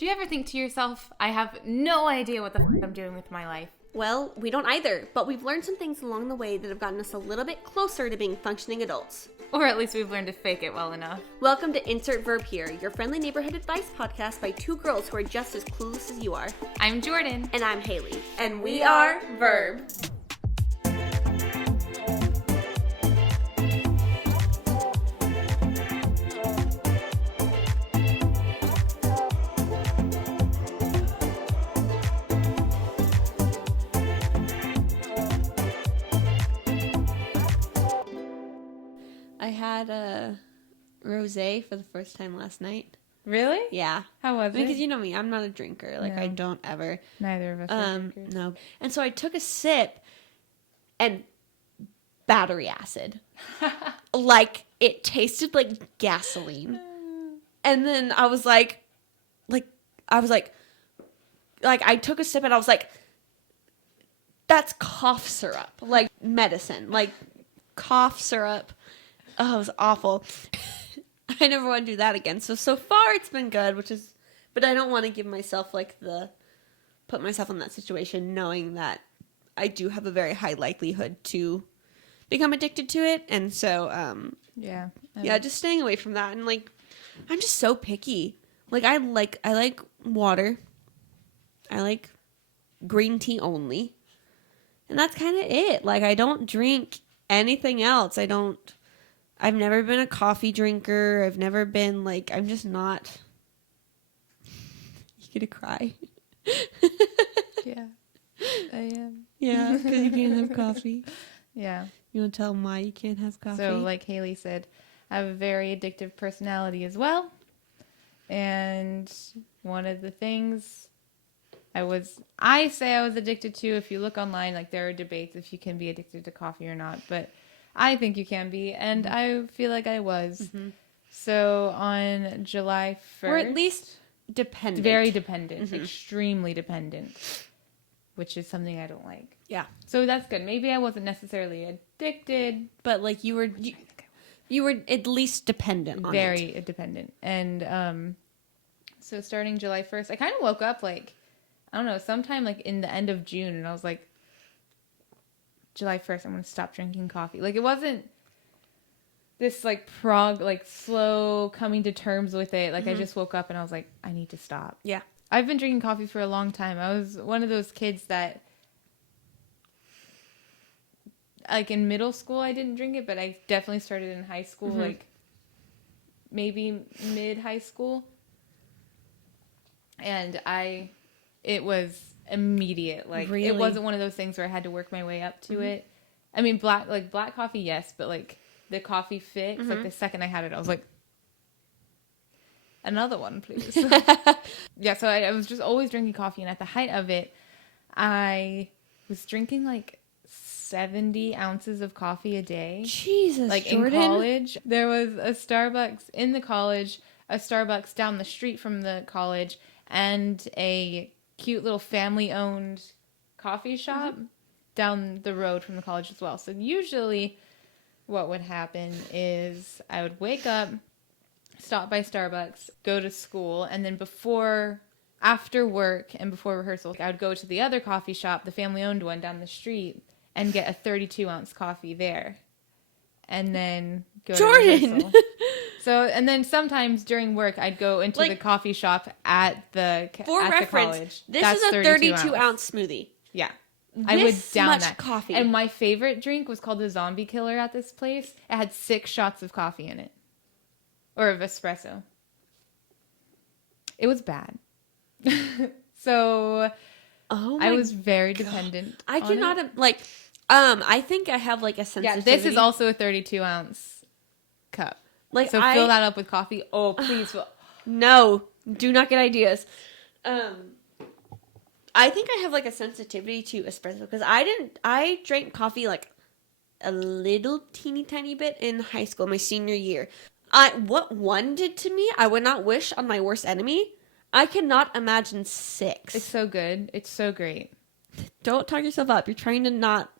Do you ever think to yourself, I have no idea what the I'm doing with my life? Well, we don't either, but we've learned some things along the way that have gotten us a little bit closer to being functioning adults. Or at least we've learned to fake it well enough. Welcome to Insert Verb Here, your friendly neighborhood advice podcast by two girls who are just as clueless as you are. I'm Jordan. And I'm Haley. And we are Verb. I had a rosé for the first time last night. Really? Yeah. How was it? Because you know me, I'm not a drinker. Like, No. I don't ever. Neither of us are drinkers. No. And so I took a sip and battery acid. Like, it tasted like gasoline. And then I was like, I took a sip and I was like, that's cough syrup. Like, medicine. Like, cough syrup. Oh, it was awful. I never want to do that again. So far it's been good, but I don't want to give myself put myself in that situation knowing that I do have a very high likelihood to become addicted to it. And so, Yeah. just staying away from that. And I'm just so picky. I like water. I like green tea only. And that's kind of it. I don't drink anything else. I've never been a coffee drinker. I've never been I'm just not. You gonna cry? Yeah. I am. Yeah, because you can't have coffee. Yeah. You want to tell them why you can't have coffee? So, like Haley said, I have a very addictive personality as well. And one of the things I say I was addicted to, if you look online, there are debates if you can be addicted to coffee or not, but I think you can be, and I feel like I was. Mm-hmm. So on July 1st... Or at least dependent. Very dependent. Mm-hmm. Extremely dependent. Which is something I don't like. Yeah. So that's good. Maybe I wasn't necessarily addicted. But you were at least dependent on it. Very dependent. And so starting July 1st, I kind of woke up I don't know, sometime in the end of June, and I was like, July 1st, I'm going to stop drinking coffee. It wasn't this slow coming to terms with it. I just woke up and I was like, I need to stop. Yeah. I've been drinking coffee for a long time. I was one of those kids that, in middle school, I didn't drink it, but I definitely started in high school, maybe mid-high school. And it was immediate. Really? It wasn't one of those things where I had to work my way up to it. I mean, black coffee, yes, but the coffee fix, the second I had it, I was like, another one, please. Yeah, so I was just always drinking coffee, and at the height of it, I was drinking 70 ounces of coffee a day. Jesus, Jordan. In college, there was a Starbucks in the college, a Starbucks down the street from the college, and a cute little family-owned coffee shop down the road from the college as well. So usually what would happen is I would wake up, stop by Starbucks, go to school, and then after work and before rehearsal, I would go to the other coffee shop, the family-owned one down the street, and get a 32-ounce coffee there. And then go to rehearsal. So, and then sometimes during work, I'd go into the coffee shop at the college. This is a 32-ounce smoothie. Yeah. I would down much that. Coffee. And my favorite drink was called the Zombie Killer at this place. It had 6 shots of coffee in it. Or of espresso. It was bad. So, I was very dependent. I cannot, I think I have a sensitivity. Yeah, this is also a 32-ounce cup. So fill that up with coffee. Oh, please. No, do not get ideas. I think I have a sensitivity to espresso because I drank coffee a little teeny tiny bit in high school, my senior year. What one did to me, I would not wish on my worst enemy. I cannot imagine 6. It's so good. It's so great. Don't talk yourself up. You're trying to not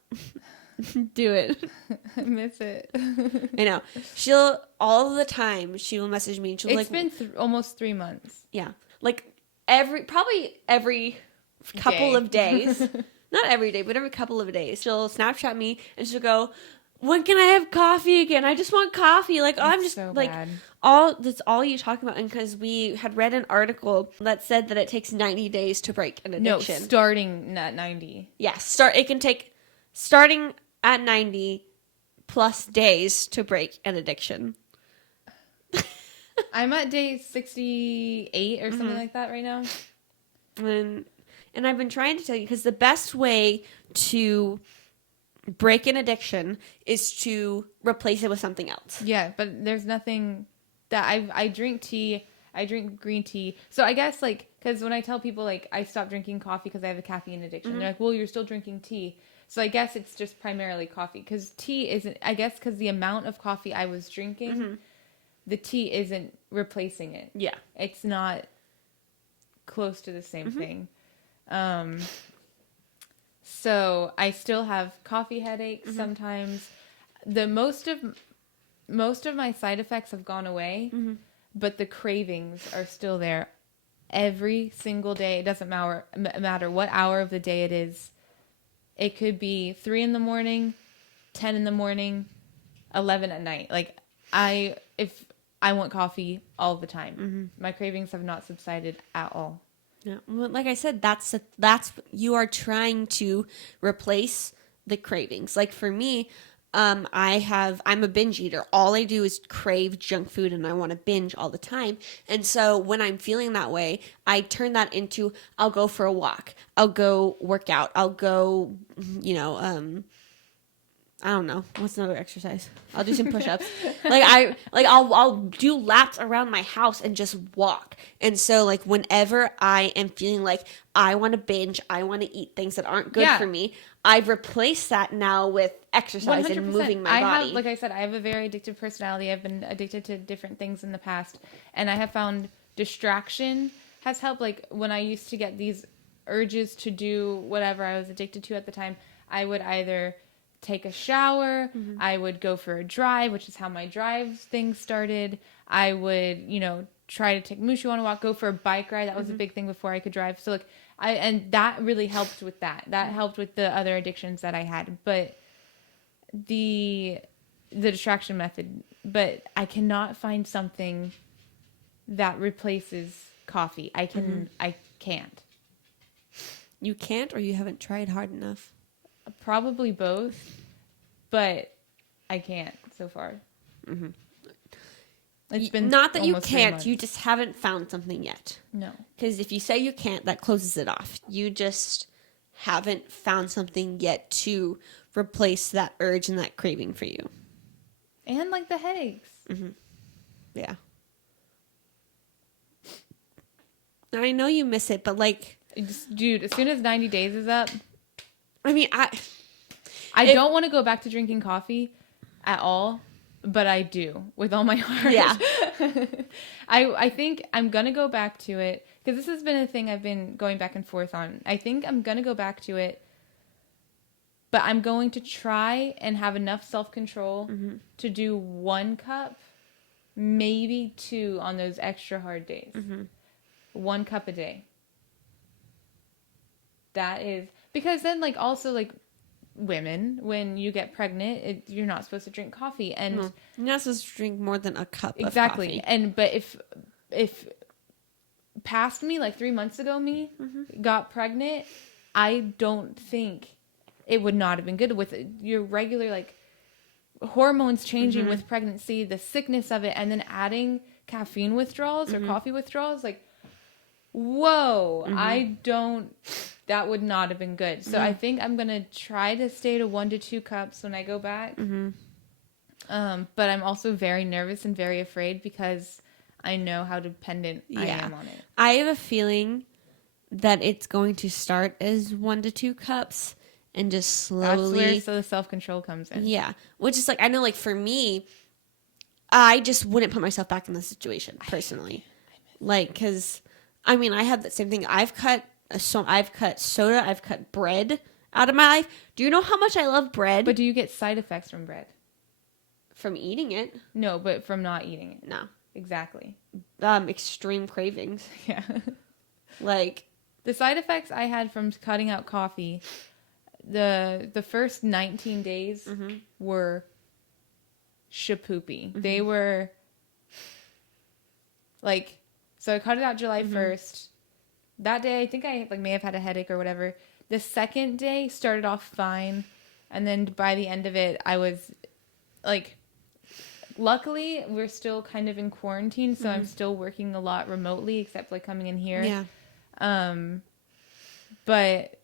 do it. I miss it. I know. She'll all the time. She will message me. And she'll It's been almost 3 months. Yeah. probably every couple Day. of days, not every day, but every couple of days, she'll Snapchat me and she'll go, "When can I have coffee again? I just want coffee." Like, I'm just so like, bad. that's all you talk about. And because we had read an article that said that it takes 90 days to break an No, addiction. starting at 90. Yeah, it can take starting at 90 plus days to break an addiction. I'm at day 68 or something like that right now. And I've been trying to tell you, because the best way to break an addiction is to replace it with something else. Yeah, but there's nothing that I drink tea. I drink green tea. So I guess, like, because when I tell people, like, I stopped drinking coffee because I have a caffeine addiction, they're like, well, you're still drinking tea. So I guess it's just primarily coffee, because tea isn't, I guess because the amount of coffee I was drinking, the tea isn't replacing it. Yeah. It's not close to the same thing. So I still have coffee headaches sometimes. Most of my side effects have gone away, but the cravings are still there every single day. It doesn't matter what hour of the day it is. It could be 3 a.m, 10 a.m, 11 at night. Like, if I want coffee all the time. My cravings have not subsided at all. Yeah. Well, like I said, that's you are trying to replace the cravings. Like for me, I'm a binge eater. All I do is crave junk food and I want to binge all the time. And so when I'm feeling that way, I turn that into, I'll go for a walk. I'll go work out. I'll go, I don't know. What's another exercise? I'll do some push-ups. I'll do laps around my house and just walk. And so like whenever I am feeling like I want to binge, I want to eat things that aren't good for me, I've replaced that now with exercise 100%. And moving my body. Like I said, I have a very addictive personality. I've been addicted to different things in the past, and I have found distraction has helped. Like when I used to get these urges to do whatever I was addicted to at the time, I would either take a shower, I would go for a drive, which is how my drive thing started. I would, try to take Mushu on a walk, go for a bike ride. That was a big thing before I could drive. So like and that really helped with that. That helped with the other addictions that I had. But the distraction method, but I cannot find something that replaces coffee. I can't. You can't, or you haven't tried hard enough? Probably both, but I can't so far. It's been not that you almost 3 can't, months. you just haven't found something yet. No. Because if you say you can't, that closes it off. You just haven't found something yet to replace that urge and that craving for you. And like the headaches. Yeah. I know you miss it, but like... Dude, as soon as 90 days is up... I mean, I don't want to go back to drinking coffee at all, but I do with all my heart. Yeah. I think I'm going to go back to it because this has been a thing I've been going back and forth on. I think I'm going to go back to it, but I'm going to try and have enough self-control to do 1 cup, maybe 2 on those extra hard days. 1 cup a day. That is... Because then, like, also, like, women, when you get pregnant, you're not supposed to drink coffee. And you're not supposed to drink more than a cup of exactly. coffee. But if past me, like 3 months ago got pregnant, I don't think it would not have been good with your regular, like, hormones changing with pregnancy, the sickness of it, and then adding caffeine withdrawals or coffee withdrawals, like, whoa, that would not have been good. So I think I'm going to try to stay to 1 to 2 cups when I go back. But I'm also very nervous and very afraid because I know how dependent I am on it. I have a feeling that it's going to start as 1 to 2 cups and just slowly... That's where the self-control comes in. Yeah. Which is like, I know like for me, I just wouldn't put myself back in this situation personally. Like, because... I mean, I have that same thing. I've cut soda, I've cut bread out of my life. Do you know how much I love bread? But do you get side effects from bread? From eating it? No, but from not eating it. No. Exactly. Extreme cravings. Yeah. Like, the side effects I had from cutting out coffee, the first 19 days were shapoopy. They were like, so I cut it out July 1st. That day, I think I like may have had a headache or whatever. The second day started off fine, and then by the end of it, I was like, luckily we're still kind of in quarantine, so I'm still working a lot remotely, except like coming in here. yeah. But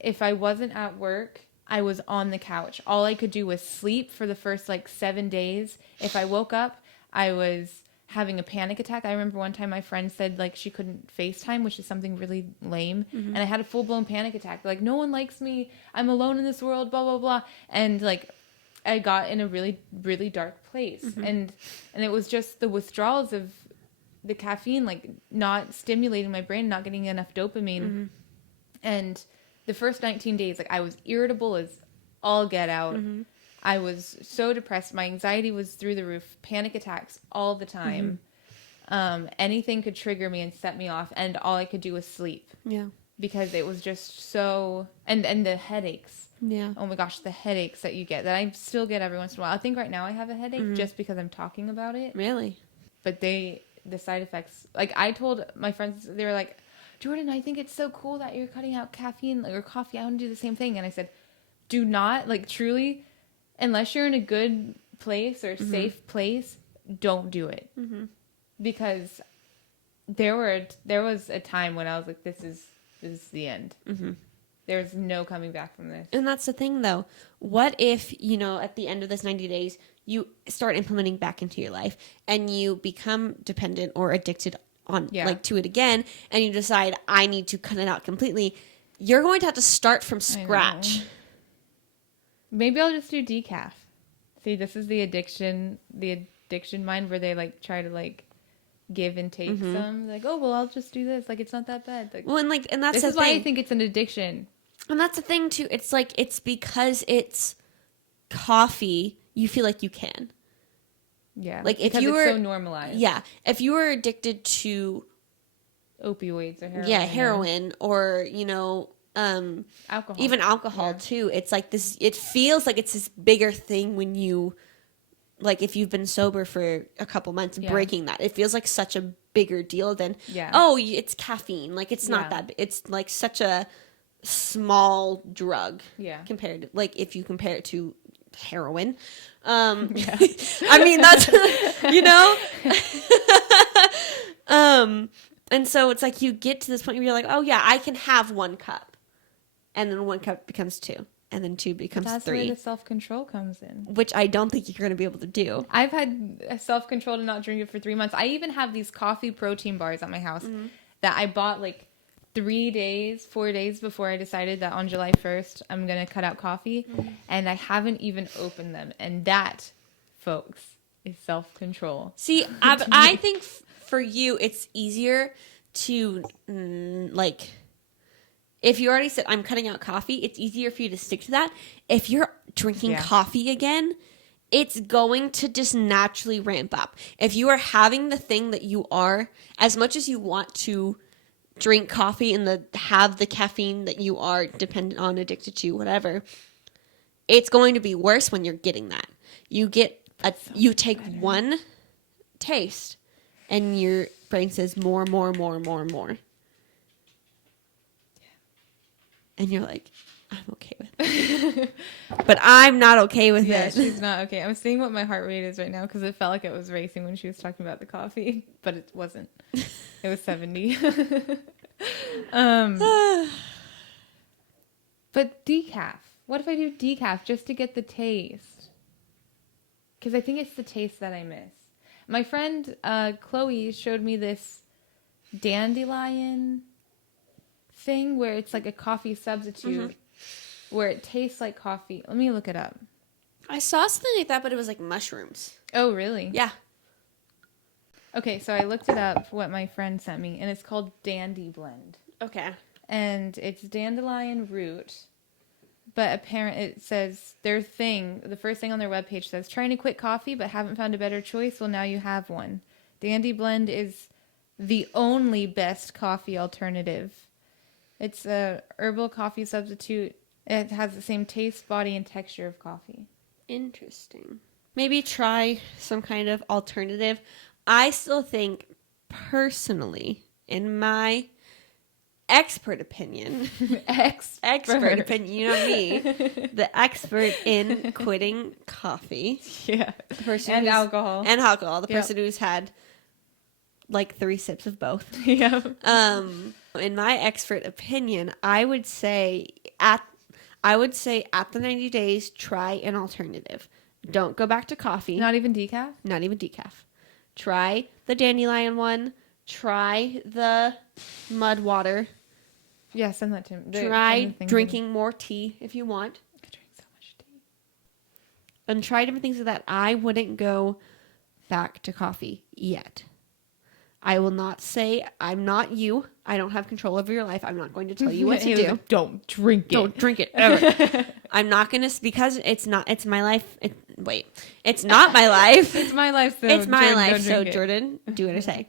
if I wasn't at work, I was on the couch. All I could do was sleep for the first like 7 days. If I woke up, I was having a panic attack. I remember one time my friend said like she couldn't FaceTime, which is something really lame. And I had a full-blown panic attack. Like, no one likes me. I'm alone in this world, blah, blah, blah. And like, I got in a really, really dark place. And it was just the withdrawals of the caffeine, like not stimulating my brain, not getting enough dopamine. And the first 19 days, like I was irritable as all get out. I was so depressed. My anxiety was through the roof. Panic attacks all the time. Anything could trigger me and set me off. And all I could do was sleep. Yeah. Because it was just so... And the headaches. Yeah. Oh my gosh, the headaches that you get. That I still get every once in a while. I think right now I have a headache just because I'm talking about it. Really? But the side effects... Like, I told my friends, they were like, Jordan, I think it's so cool that you're cutting out caffeine or coffee. I want to do the same thing. And I said, do not, like, truly... Unless you're in a good place or safe place, don't do it. Because there was a time when I was like, this is the end. There's no coming back from this. And that's the thing, though. What if, at the end of this 90 days, you start implementing back into your life and you become dependent or addicted on to it again, and you decide, I need to cut it out completely. You're going to have to start from scratch. Maybe I'll just do decaf. See, this is the addiction mind where they like try to like give and take some. Like, oh well, I'll just do this. Like, it's not that bad. Like, well, and that's this the is thing. why I think it's an addiction. And that's the thing too. It's like it's because it's coffee. You feel like you can. Yeah, like if because you it's were so normalized. Yeah, if you were addicted to opioids or heroin. Yeah, heroin or alcohol. Even alcohol too. It's like this. It feels like it's this bigger thing when you, like, if you've been sober for a couple months, breaking that. It feels like such a bigger deal than it's caffeine. Like, it's not that. It's like such a small drug. Yeah. Compared to, like, if you compare it to heroin. I mean, that's and so it's like you get to this point where you're like, oh yeah, I can have 1 cup. And then 1 cup becomes 2. And then 2 becomes 3. That's where the self-control comes in. Which I don't think you're going to be able to do. I've had self-control to not drink it for 3 months. I even have these coffee protein bars at my house that I bought like 4 days before I decided that on July 1st, I'm going to cut out coffee. And I haven't even opened them. And that, folks, is self-control. See, I think for you, it's easier to, if you already said, I'm cutting out coffee, it's easier for you to stick to that. If you're drinking coffee again, it's going to just naturally ramp up. If you are having the thing that you are, as much as you want to drink coffee and have the caffeine that you are dependent on, addicted to, whatever, it's going to be worse when you're getting that. You take one taste and your brain says more. And you're like, I'm okay with it. But I'm not okay with it. Yeah, she's not okay. I'm seeing what my heart rate is right now because it felt like it was racing when she was talking about the coffee, but it wasn't. It was 70. But decaf. What if I do decaf just to get the taste? Because I think it's the taste that I miss. My friend Chloe showed me this dandelion thing where it's like a coffee substitute where it tastes like coffee. Let me look it up. I saw something like that, but it was like mushrooms. Oh, really? Yeah. Okay, so I looked it up, what my friend sent me, and it's called Dandy Blend. Okay. And it's dandelion root, but apparently it says the first thing on their webpage says, trying to quit coffee but haven't found a better choice? Well, now you have one. Dandy Blend is the only best coffee alternative. It's a herbal coffee substitute. It has the same taste, body, and texture of coffee. Interesting. Maybe try some kind of alternative. I still think, personally, in my expert opinion, expert opinion, you know me, the expert in quitting coffee. Yeah. The person And alcohol. And alcohol. The person who's had like 3 sips of both. Yeah. In my expert opinion, I would say at the 90 days, try an alternative. Don't go back to coffee. Not even decaf? Not even decaf. Try the dandelion one. Try the mud water. Yeah, send that to him. Try drinking more tea if you want. I drink so much tea. And try different things like that. I wouldn't go back to coffee yet. I will not say, I'm not you. I don't have control over your life. I'm not going to tell you what to do. Like, don't drink it. Don't drink it ever. I'm not going to, because it's my life. It's not my life. It's my life, so it's my Jordan, life, so it. Jordan, do what I say.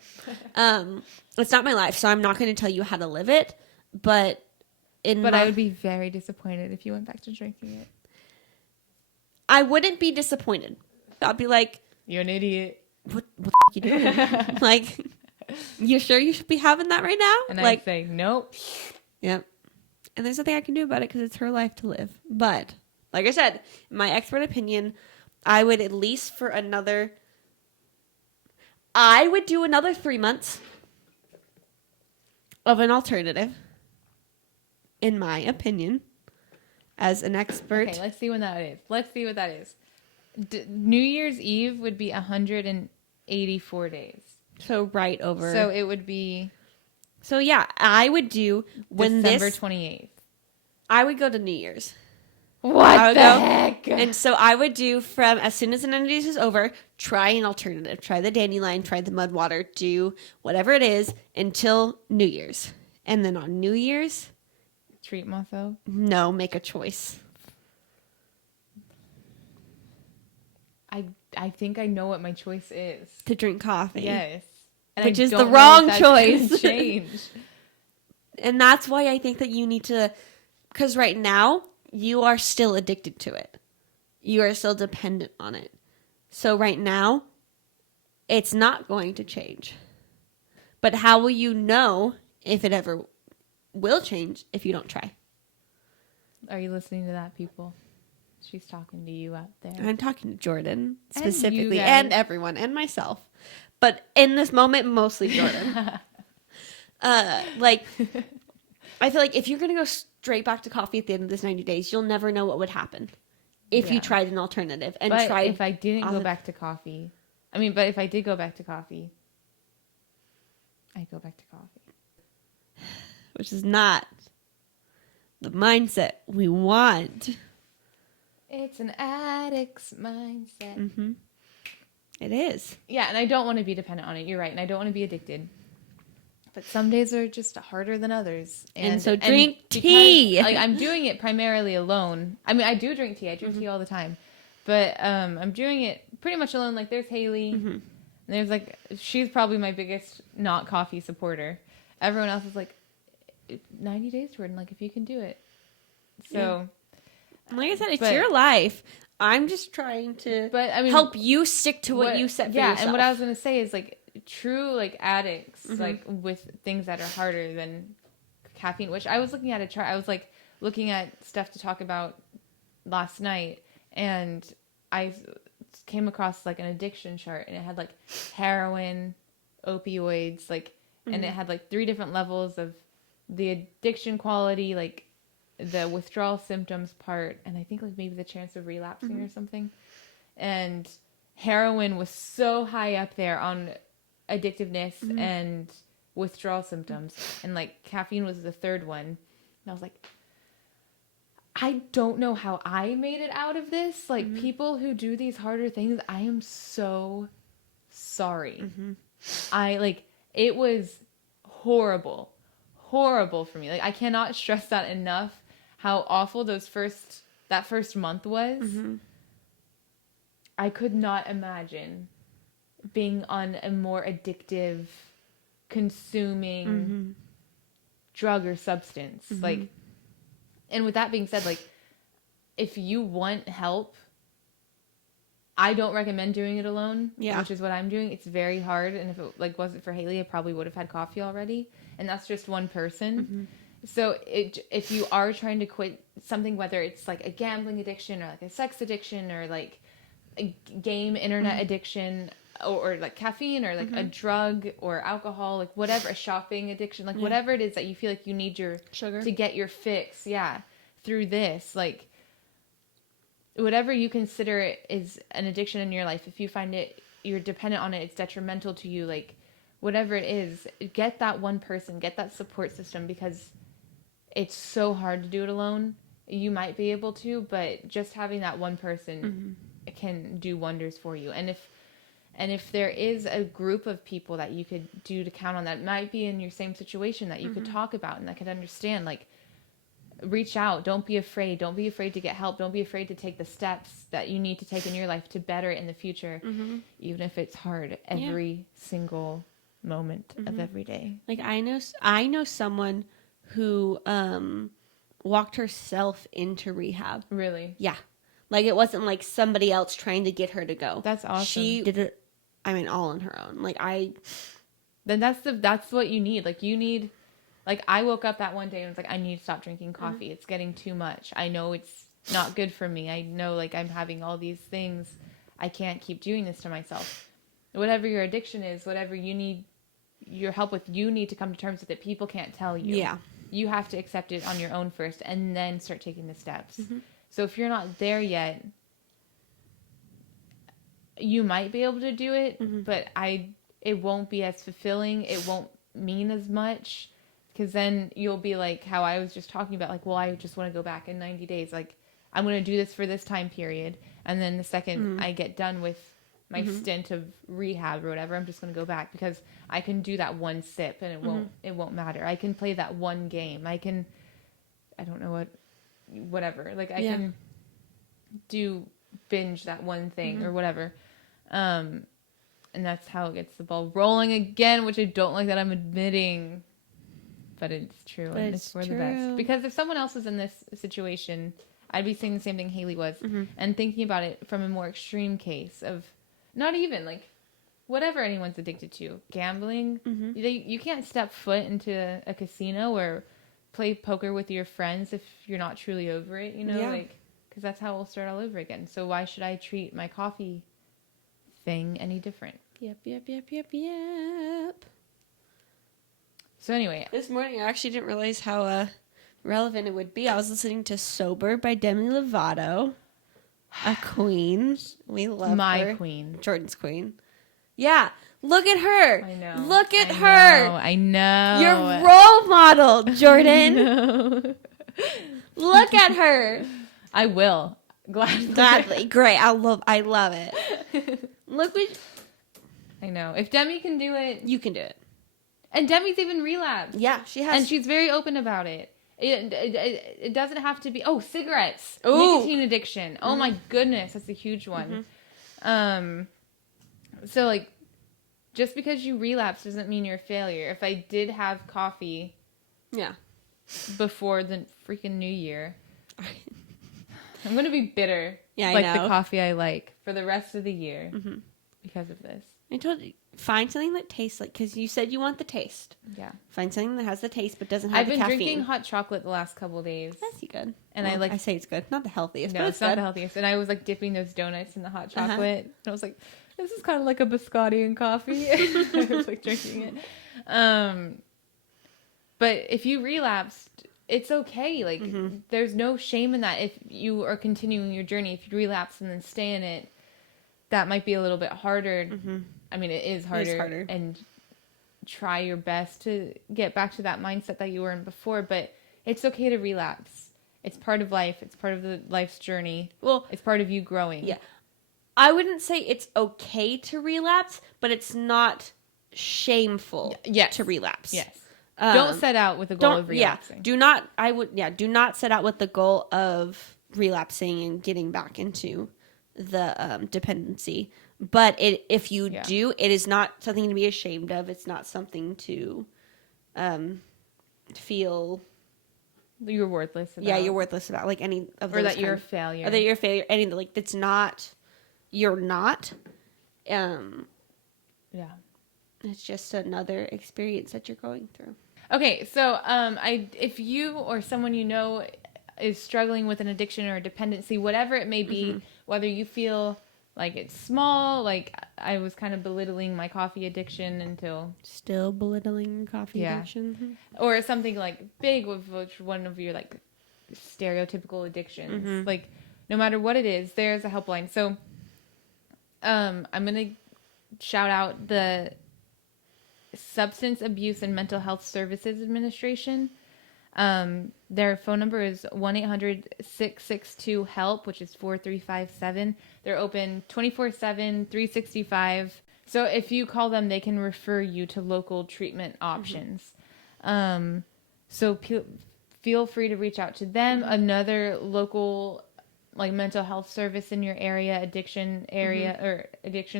It's not my life, so I'm not going to tell you how to live it. But I would be very disappointed if you went back to drinking it. I wouldn't be disappointed. I'd be like, you're an idiot. What the you doing? Like, you sure you should be having that right now? And like, I'd say, nope. Yep. And there's nothing I can do about it because it's her life to live. But, like I said, in my expert opinion, I would at least do another 3 months of an alternative, in my opinion, as an expert. Okay, let's see when that is. Let's see what that is. New Year's Eve would be 184 days. So right over. So it would be. So yeah, I would do December 28th. I would go to New Year's. What the heck? And so I would do from as soon as the 90 days is over, try an alternative. Try the dandelion, try the mud water, do whatever it is until New Year's. And then on New Year's, treat myself. No, make a choice. I think I know what my choice is. To drink coffee. Yes. And which is the wrong choice. Change. And that's why I think that you need to, because right now you are still addicted to it. You are still dependent on it. So right now, it's not going to change. But how will you know if it ever will change if you don't try? Are you listening to that, people? She's talking to you out there. I'm talking to Jordan specifically, you and everyone, and myself. But in this moment, mostly Jordan. I feel like if you're going to go straight back to coffee at the end of this 90 days, you'll never know what would happen if you tried an alternative. And but if I didn't go back to coffee, but if I did go back to coffee, I'd go back to coffee. Which is not the mindset we want. It's an addict's mindset. Mm-hmm. It is. Yeah, and I don't want to be dependent on it. You're right, and I don't want to be addicted. But some days are just harder than others. And so drink tea. I'm doing it primarily alone. I do drink tea. I drink tea all the time. But I'm doing it pretty much alone. Like, there's Haley. Mm-hmm. And there's, she's probably my biggest not coffee supporter. Everyone else is 90 days, Jordan. If you can do it. So... Yeah. Like I said, it's your life. I'm just trying to help you stick to what you set for yourself. Yeah, and what I was going to say is, true, addicts, mm-hmm. With things that are harder than caffeine, which I was looking at a chart. I was, looking at stuff to talk about last night, and I came across, an addiction chart, and it had, heroin, opioids, mm-hmm. and it had, 3 different levels of the addiction quality, the withdrawal symptoms part, and I think maybe the chance of relapsing mm-hmm. or something. And heroin was so high up there on addictiveness mm-hmm. and withdrawal symptoms, and caffeine was the 3rd one. And I was I don't know how I made it out of this. Mm-hmm. People who do these harder things, I am so sorry. Mm-hmm. It was horrible for me. I cannot stress that enough. How awful that first month was. Mm-hmm. I could not imagine being on a more addictive consuming drug or substance. Like, and with that being said, like, if you want help, I don't recommend doing it alone, which is what I'm doing. It's very hard. And if it like wasn't for Haley, I probably would have had coffee already. And that's just one person. So if you are trying to quit something, whether it's like a gambling addiction or like a sex addiction or like a game internet addiction or like caffeine or like a drug or alcohol, like whatever, a shopping addiction, like whatever it is that you feel like you need your sugar to get your fix. Yeah. Through this, like whatever you consider is an addiction in your life, if you find it, you're dependent on it, it's detrimental to you, like whatever it is, get that one person, get that support system, because it's so hard to do it alone. You might be able to, but just having that one person can do wonders for you. And if there is a group of people that you could do to count on that might be in your same situation that you could talk about and that could understand, like, reach out. Don't be afraid. Don't be afraid to get help. Don't be afraid to take the steps that you need to take in your life to better it in the future, even if it's hard every single moment of every day. Like I know someone who walked herself into rehab. Really? Yeah. Like it wasn't like somebody else trying to get her to go. That's awesome. She did it, I mean, all on her own. Then that's what you need. Like you need, like I woke up that one day and was like, I need to stop drinking coffee. It's getting too much. I know it's not good for me. I know like I'm having all these things. I can't keep doing this to myself. Whatever your addiction is, whatever you need your help with, you need to come to terms with it. People can't tell you. Yeah. You have to accept it on your own first and then start taking the steps. So if you're not there yet, you might be able to do it, but it won't be as fulfilling. It won't mean as much, because then you'll be like how I was just talking about, like, well, I just want to go back in 90 days. Like, I'm going to do this for this time period. And then the second I get done with my stint of rehab or whatever, I'm just going to go back, because I can do that one sip and it won't matter. I can play that one game. I don't know whatever. Like I can binge that one thing or whatever. And that's how it gets the ball rolling again, which I don't like that I'm admitting, but it's true. And it's for the best. Because if someone else was in this situation, I'd be saying the same thing Haley was, and thinking about it from a more extreme case of not even like whatever anyone's addicted to, gambling. You can't step foot into a casino or play poker with your friends if you're not truly over it, like, because that's how we'll start all over again. So why should I treat my coffee thing any different? Yep. So anyway, this morning I actually didn't realize how relevant it would be. I was listening to Sober by Demi Lovato, a queen. We love her. Queen. Jordan's queen. Yeah. Look at her. I know. Look at her. I know. Your role model, Jordan. Look at her. I will. Gladly. Great. I love it. Look what... I know. If Demi can do it... You can do it. And Demi's even relapsed. Yeah, she has. And she's very open about it. It doesn't have to be... Oh, cigarettes. Ooh. Nicotine addiction. Oh my goodness. That's a huge one. So, like, just because you relapse doesn't mean you're a failure. If I did have coffee before the freaking new year, I'm going to be bitter. Yeah, like I know. the coffee I like for the rest of the year because of this. I told you, find something that tastes like, because you said you want the taste. Yeah. Find something that has the taste but doesn't have the caffeine. I've been drinking hot chocolate the last couple of days. That's good. And well, I say it's good. Not the healthiest, no, but it's not the healthiest. And I was like dipping those donuts in the hot chocolate. And I was like, this is kind of like a biscotti and coffee. I was like drinking it. But if you relapsed, it's okay. Like there's no shame in that. If you are continuing your journey, if you relapse and then stay in it, that might be a little bit harder. I mean, it is harder. And try your best to get back to that mindset that you were in before. But it's okay to relapse. It's part of life. It's part of the life's journey. Well, it's part of you growing. Yeah. I wouldn't say it's okay to relapse, but it's not shameful to relapse. Yes. Don't set out with the goal of relapsing. Yeah. Do not set out with the goal of relapsing and getting back into the dependency. But if you Yeah. do, it is not something to be ashamed of. It's not something to feel You're worthless about. yeah, you're worthless about, like, any of those Or that you're a kind. failure. Or that you're a failure. Any, like, that's not, you're not. Yeah. It's just another experience that you're going through. Okay, so if you or someone you know is struggling with an addiction or a dependency, whatever it may be, whether you feel like it's small, like I was kind of belittling my coffee addiction until Still belittling coffee addiction. or something like big with which one of your like stereotypical addictions. Like no matter what it is, there's a helpline. So I'm gonna shout out the Substance Abuse and Mental Health Services Administration. Their phone number is 1-800-662-HELP, which is 4357. They're open 24/7, 365. So if you call them, they can refer you to local treatment options. So feel free to reach out to them. Another local like mental health service in your area, addiction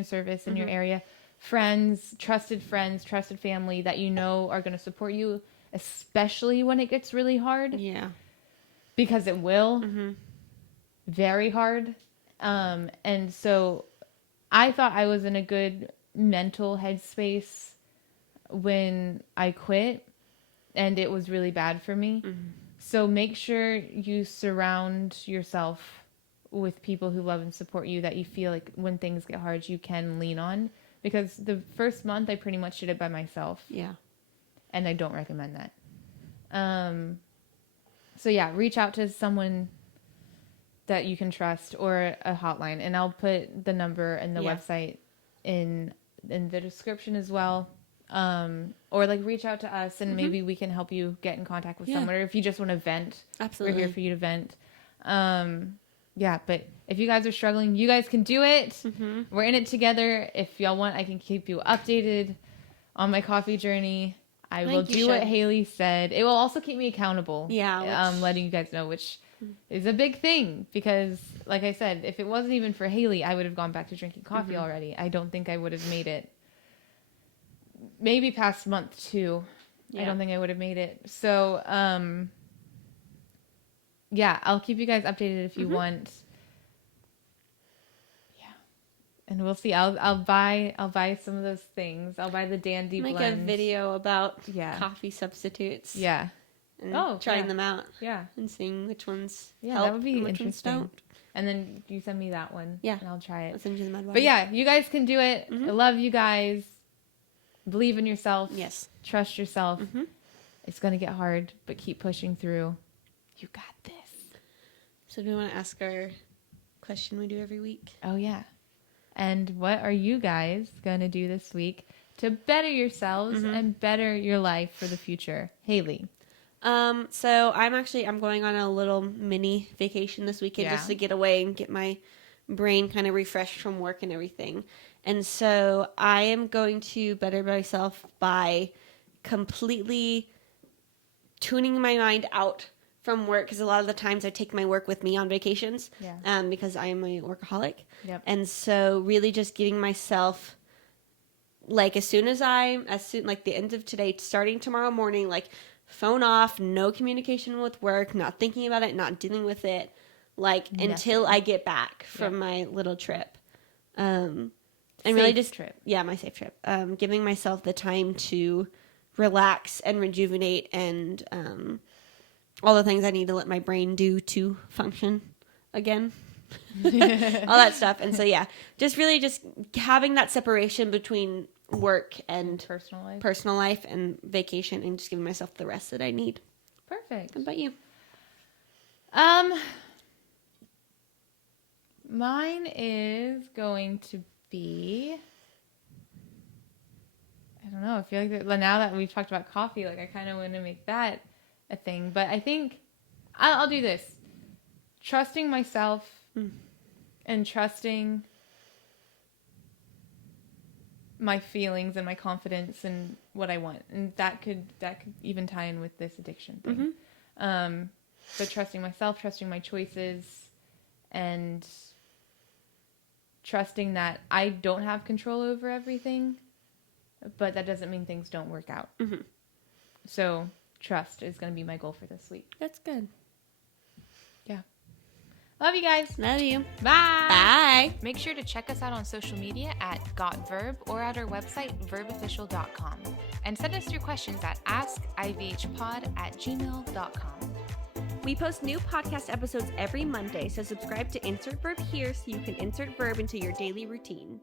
service in your area. Friends, trusted family that you know are going to support you, especially when it gets really hard. Yeah. Because it will. Very hard. And so I thought I was in a good mental headspace when I quit, and it was really bad for me. So make sure you surround yourself with people who love and support you, that you feel like when things get hard, you can lean on. Because the first month I pretty much did it by myself. Yeah. And I don't recommend that. So yeah, reach out to someone that you can trust or a hotline. And I'll put the number and the website in the description as well. Or like reach out to us and maybe we can help you get in contact with someone. Or if you just want to vent, Absolutely. we're here for you to vent. Yeah, but if you guys are struggling, you guys can do it. We're in it together. If y'all want, I can keep you updated on my coffee journey. I will do what Haley said. It will also keep me accountable. Yeah. Letting you guys know, which is a big thing because, like I said, if it wasn't even for Haley, I would have gone back to drinking coffee already. I don't think I would have made it. Maybe past month 2. Yeah. I don't think I would have made it. So, yeah, I'll keep you guys updated if you want. Yeah, and we'll see. I'll buy some of those things. I'll buy the Dandy Make blends. a video about coffee substitutes. Yeah, and trying them out. Yeah, and seeing which ones help that would be and which interesting. ones don't. And then you send me that one. Yeah, and I'll try it. I'll send you the mud water. But yeah, you guys can do it. I love you guys. Believe in yourself. Yes. Trust yourself. It's gonna get hard, but keep pushing through. You got this. So do we want to ask our question we do every week? Oh, yeah. And what are you guys going to do this week to better yourselves and better your life for the future? Haley. So I'm going on a little mini vacation this weekend just to get away and get my brain kind of refreshed from work and everything. And so I am going to better myself by completely tuning my mind out from work, because a lot of the times I take my work with me on vacations because I am a workaholic. Yep. And so really just getting myself, like as soon like the end of today, starting tomorrow morning, like phone off, no communication with work, not thinking about it, not dealing with it, like until I get back from my little trip. And safe really just trip. Yeah, my safe trip. Giving myself the time to relax and rejuvenate and all the things I need to let my brain do to function again. All that stuff. And so, yeah, just really just having that separation between work and personal life and vacation, and just giving myself the rest that I need. Perfect. How about you? Mine is going to be, I don't know, I feel like now that we've talked about coffee, like I kind of want to make that a thing, but I think I'll do this. Trusting myself and trusting my feelings and my confidence and what I want. And that could even tie in with this addiction thing. But trusting myself, trusting my choices, and trusting that I don't have control over everything, but that doesn't mean things don't work out. Mm-hmm. So trust is going to be my goal for this week. That's good. Yeah. Love you guys. Love you. Bye. Bye. Make sure to check us out on social media at GotVerb or at our website, verbofficial.com. And send us your questions at askivhpod@gmail.com. We post new podcast episodes every Monday, so subscribe to Insert Verb Here so you can insert verb into your daily routine.